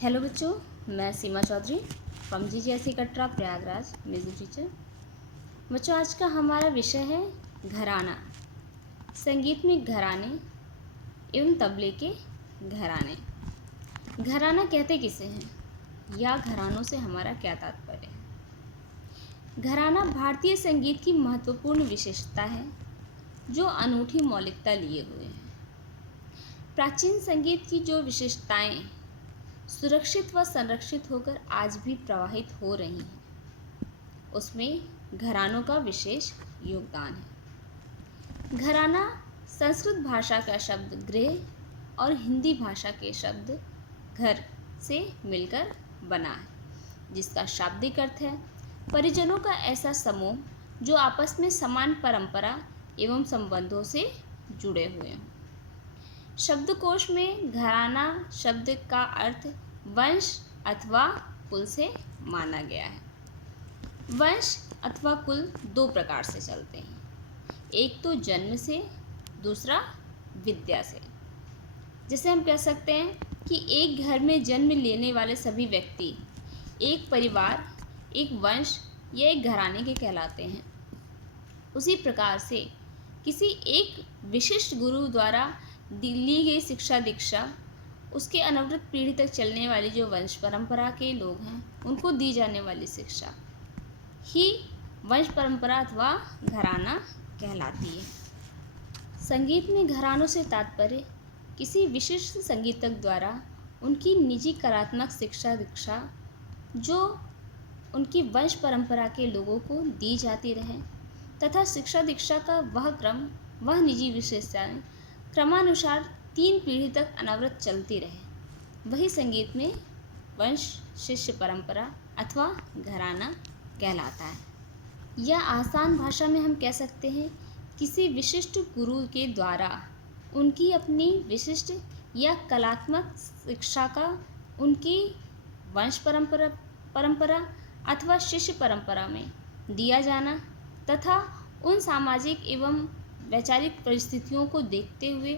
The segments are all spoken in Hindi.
हेलो बच्चों, मैं Seema Chaudhary from GGSE Katra Prayagraj music teacher. बच्चों, आज का हमारा विषय है घराना। संगीत में घराने एवं तबले के घराने। घराना कहते किसे हैं या घरानों से हमारा क्या तात्पर्य है? घराना भारतीय संगीत की महत्वपूर्ण विशेषता है जो अनूठी मौलिकता लिए हुए है। प्राचीन संगीत की जो विशेषताएं सुरक्षित व संरक्षित होकर आज भी प्रवाहित हो रही हैं, उसमें घरानों का विशेष योगदान है। घराना संस्कृत भाषा का शब्द गृह और हिंदी भाषा के शब्द घर से मिलकर बना है, जिसका शाब्दिक अर्थ है परिजनों का ऐसा समूह जो आपस में समान परंपरा एवं संबंधों से जुड़े हुए हों। शब्दकोश में घराना शब्द का अर्थ वंश अथवा कुल से माना गया है। वंश अथवा कुल दो प्रकार से चलते हैं, एक तो जन्म से, दूसरा विद्या से। जैसे हम कह सकते हैं कि एक घर में जन्म लेने वाले सभी व्यक्ति एक परिवार, एक वंश या एक घराने के कहलाते हैं। उसी प्रकार से किसी एक विशिष्ट गुरु द्वारा ली गई शिक्षा दीक्षा, उसके अनवरत पीढ़ी तक चलने वाली जो वंश परंपरा के लोग हैं, उनको दी जाने वाली शिक्षा ही वंश परंपरा अथवा घराना कहलाती है। संगीत में घरानों से तात्पर्य किसी विशिष्ट संगीतज्ञ द्वारा उनकी निजी कलात्मक शिक्षा दीक्षा जो उनकी वंश परंपरा के लोगों को दी जाती रहे, तथा शिक्षा दीक्षा का वह क्रम, वह निजी विशेषताएं क्रमानुसार 3 पीढ़ी तक अनवरत चलती रहे, वही संगीत में वंश शिष्य परंपरा अथवा घराना कहलाता है। या आसान भाषा में हम कह सकते हैं किसी विशिष्ट गुरु के द्वारा उनकी अपनी विशिष्ट या कलात्मक शिक्षा का उनकी वंश परंपरा अथवा शिष्य परंपरा में दिया जाना, तथा उन सामाजिक एवं वैचारिक परिस्थितियों को देखते हुए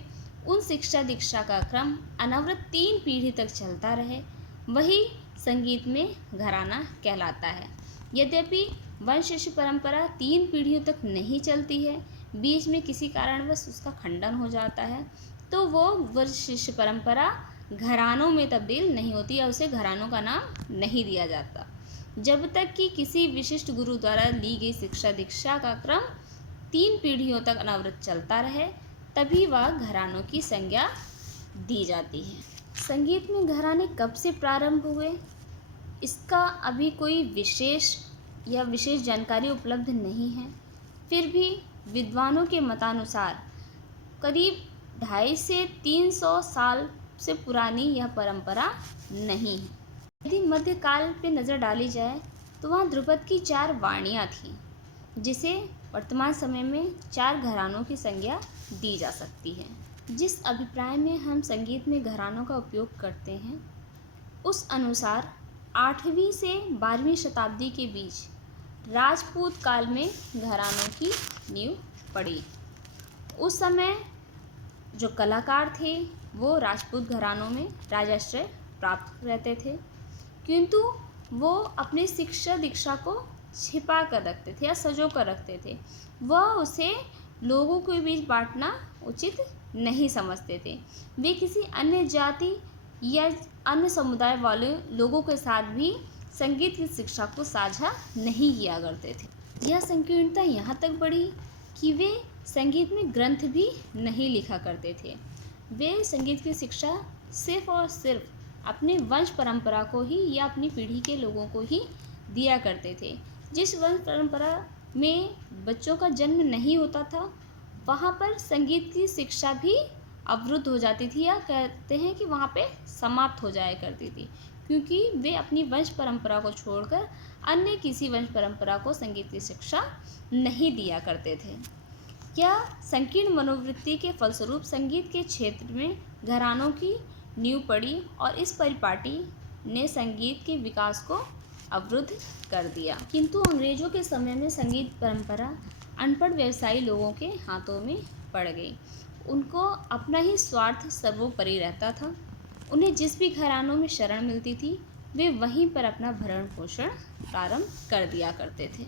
उन शिक्षा दीक्षा का क्रम अनवरत 3 पीढ़ी तक चलता रहे, वही संगीत में घराना कहलाता है। यद्यपि वंश शिष्य परंपरा 3 पीढ़ियों तक नहीं चलती है, बीच में किसी कारणवश उसका खंडन हो जाता है, तो वो वंश शिष्य परंपरा घरानों में तब्दील नहीं होती या उसे घरानों का नाम नहीं दिया जाता। जब तक कि किसी विशिष्ट गुरु द्वारा ली गई शिक्षा दीक्षा का क्रम 3 पीढ़ियों तक अनवरत चलता रहे, तभी वह घरानों की संज्ञा दी जाती है। संगीत में घराने कब से प्रारंभ हुए, इसका अभी कोई विशेष जानकारी उपलब्ध नहीं है। फिर भी विद्वानों के मतानुसार करीब 250 से 300 साल से पुरानी यह परंपरा नहीं है। यदि मध्यकाल पे नज़र डाली जाए तो वहाँ ध्रुपद की 4 वाणियाँ थीं, जिसे वर्तमान समय में 4 घरानों की संज्ञा दी जा सकती है। जिस अभिप्राय में हम संगीत में घरानों का उपयोग करते हैं, उस अनुसार 8वीं से 12वीं शताब्दी के बीच राजपूत काल में घरानों की नींव पड़ी। उस समय जो कलाकार थे वो राजपूत घरानों में राजाश्रय प्राप्त रहते थे, किंतु वो अपनी शिक्षा दीक्षा को छिपा कर रखते थे या सजो कर रखते थे। वह उसे लोगों के बीच बांटना उचित नहीं समझते थे। वे किसी अन्य जाति या अन्य समुदाय वाले लोगों के साथ भी संगीत की शिक्षा को साझा नहीं किया करते थे। यह संकीर्णता यहाँ तक बढ़ी कि वे संगीत में ग्रंथ भी नहीं लिखा करते थे। वे संगीत की शिक्षा सिर्फ और सिर्फ अपने वंश परंपरा को ही या अपनी पीढ़ी के लोगों को ही दिया करते थे। जिस वंश परंपरा में बच्चों का जन्म नहीं होता था, वहाँ पर संगीत की शिक्षा भी अवरुद्ध हो जाती थी, या कहते हैं कि वहाँ पे समाप्त हो जाया करती थी, क्योंकि वे अपनी वंश परंपरा को छोड़कर अन्य किसी वंश परंपरा को संगीत की शिक्षा नहीं दिया करते थे। यह संकीर्ण मनोवृत्ति के फलस्वरूप संगीत के क्षेत्र में घरानों की नींव पड़ी और इस परिपाटी ने संगीत के विकास को अवरुद्ध कर दिया। किंतु अंग्रेजों के समय में संगीत परंपरा अनपढ़ व्यवसायी लोगों के हाथों में पड़ गई। उनको अपना ही स्वार्थ सर्वोपरि रहता था। उन्हें जिस भी घरानों में शरण मिलती थी वे वहीं पर अपना भरण पोषण प्रारंभ कर दिया करते थे।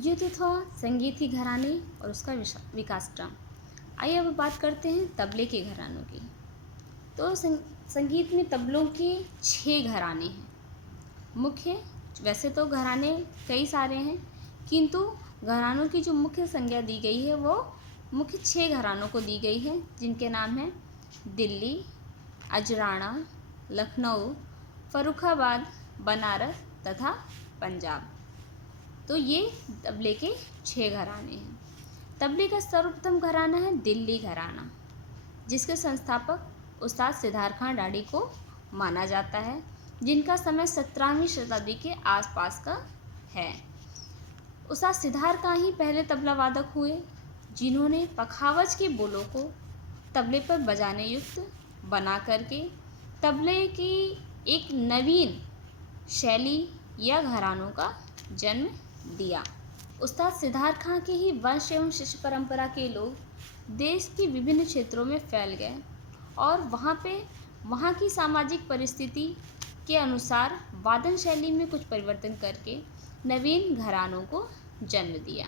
ये तो था संगीत के घराने और उसका विकास क्रम। आइए अब बात करते हैं तबले के घरानों की। तो संगीत में तबलों के 6 घराने हैं मुख्य। वैसे तो घराने कई सारे हैं, किंतु घरानों की जो मुख्य संज्ञा दी गई है वो मुख्य 6 घरानों को दी गई है, जिनके नाम हैं दिल्ली, अजराना, लखनऊ, फर्रुखाबाद, बनारस तथा पंजाब। तो ये तबले के 6 घराने हैं। तबले का सर्वप्रथम घराना है दिल्ली घराना, जिसके संस्थापक उस्ताद सिद्धार्थ खां डाडी को माना जाता है, जिनका समय 17वीं शताब्दी के आसपास का है। उस्ताद सिद्धार्थ खां ही पहले तबला वादक हुए जिन्होंने पखावज के बोलों को तबले पर बजाने युक्त बना करके तबले की एक नवीन शैली या घरानों का जन्म दिया। उस्ताद सिद्धार्थ खां के ही वंश एवं शिष्य परंपरा के लोग देश के विभिन्न क्षेत्रों में फैल गए और वहाँ की सामाजिक परिस्थिति के अनुसार वादन शैली में कुछ परिवर्तन करके नवीन घरानों को जन्म दिया।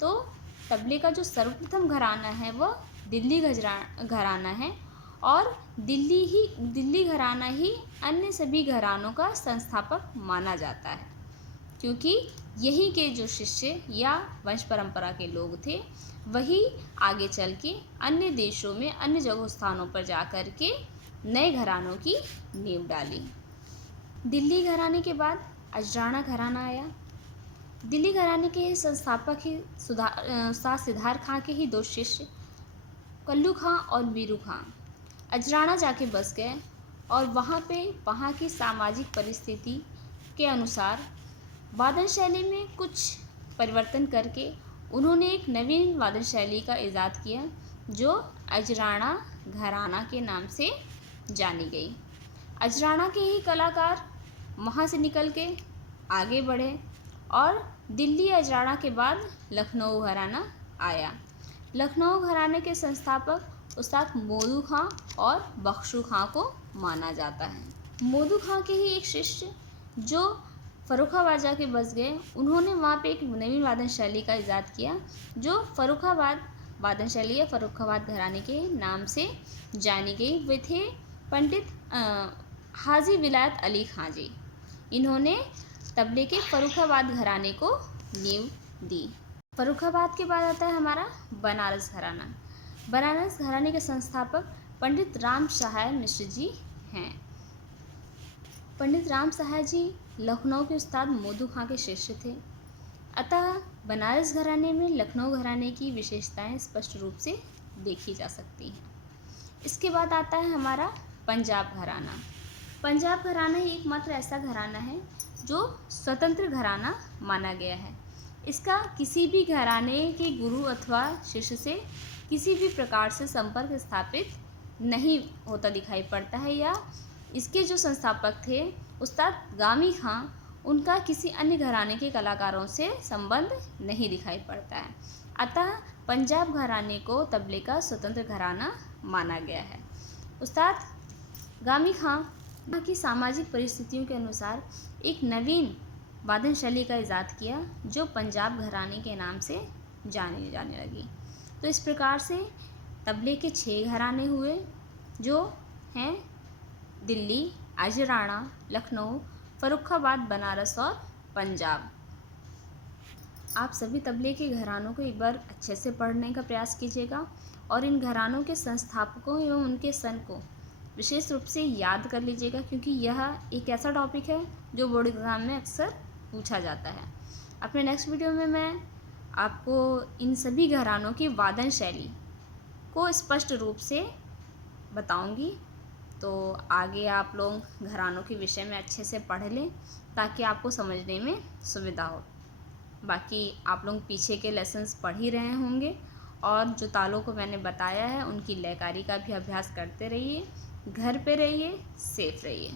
तो तबले का जो सर्वप्रथम घराना है वह दिल्ली घराना है और दिल्ली घराना ही अन्य सभी घरानों का संस्थापक माना जाता है, क्योंकि यहीं के जो शिष्य या वंश परंपरा के लोग थे वही आगे चल के अन्य देशों में अन्य जगह स्थानों पर जा कर के नए घरानों की नींव डाली। दिल्ली घराने के बाद अजराना घराना आया। दिल्ली घराने के संस्थापक ही उस्ताद सिद्धार्थ खां के ही 2 शिष्य कल्लू खां और वीरू खां अजराना जाके बस गए और वहाँ की सामाजिक परिस्थिति के अनुसार वादन शैली में कुछ परिवर्तन करके उन्होंने एक नवीन वादन शैली का इजाद किया जो अजराना घराना के नाम से जानी गई। अजराना के ही कलाकार वहाँ से निकल के आगे बढ़े और दिल्ली अजराना के बाद लखनऊ घराना आया। लखनऊ घराने के संस्थापक उस्ताद मोदू खां और बख्शू खां को माना जाता है। मोदू खां के ही एक शिष्य जो फर्रुखाबाद जाके बस गए, उन्होंने वहाँ पे एक नवीन वादन शैली का इजाद किया जो फर्रुखाबाद वादन शैली या फर्रुखाबाद घराने के नाम से जानी गई। वे थे पंडित हाजी विलायत अली खां जी। इन्होंने तबले के फर्रुखाबाद घराने को नींव दी। फर्रुखाबाद के बाद आता है हमारा बनारस घराना। बनारस घराने के संस्थापक पंडित राम सहाय मिश्र जी हैं। पंडित राम सहाय जी लखनऊ के उस्ताद मोदू खां के शिष्य थे। अतः बनारस घराने में लखनऊ घराने की विशेषताएं स्पष्ट रूप से देखी जा सकती हैं। इसके बाद आता है हमारा पंजाब घराना। पंजाब घराना ही एकमात्र ऐसा घराना है जो स्वतंत्र घराना माना गया है। इसका किसी भी घराने के गुरु अथवा शिष्य से किसी भी प्रकार से संपर्क स्थापित नहीं होता दिखाई पड़ता है, या इसके जो संस्थापक थे उस्ताद गामी खां, उनका किसी अन्य घराने के कलाकारों से संबंध नहीं दिखाई पड़ता है। अतः पंजाब घराने को तबले का स्वतंत्र घराना माना गया है। उस्ताद गामी खां की सामाजिक परिस्थितियों के अनुसार एक नवीन वादन शैली का इजाद किया जो पंजाब घराने के नाम से जाने लगी। तो इस प्रकार से तबले के 6 घराने हुए जो हैं दिल्ली, अजराना, लखनऊ, फर्रुखाबाद, बनारस और पंजाब। आप सभी तबले के घरानों को एक बार अच्छे से पढ़ने का प्रयास कीजिएगा और इन घरानों के संस्थापकों एवं उनके सन को विशेष रूप से याद कर लीजिएगा, क्योंकि यह एक ऐसा टॉपिक है जो बोर्ड एग्ज़ाम में अक्सर पूछा जाता है। अपने नेक्स्ट वीडियो में मैं आपको इन सभी घरानों की वादन शैली को स्पष्ट रूप से बताऊंगी। तो आगे आप लोग घरानों के विषय में अच्छे से पढ़ लें ताकि आपको समझने में सुविधा हो। बाकी आप लोग पीछे के लेसन्स पढ़ ही रहे होंगे और जो तालों को मैंने बताया है उनकी लयकारी का भी अभ्यास करते रहिए। घर पे रहिए, सेफ रहिए।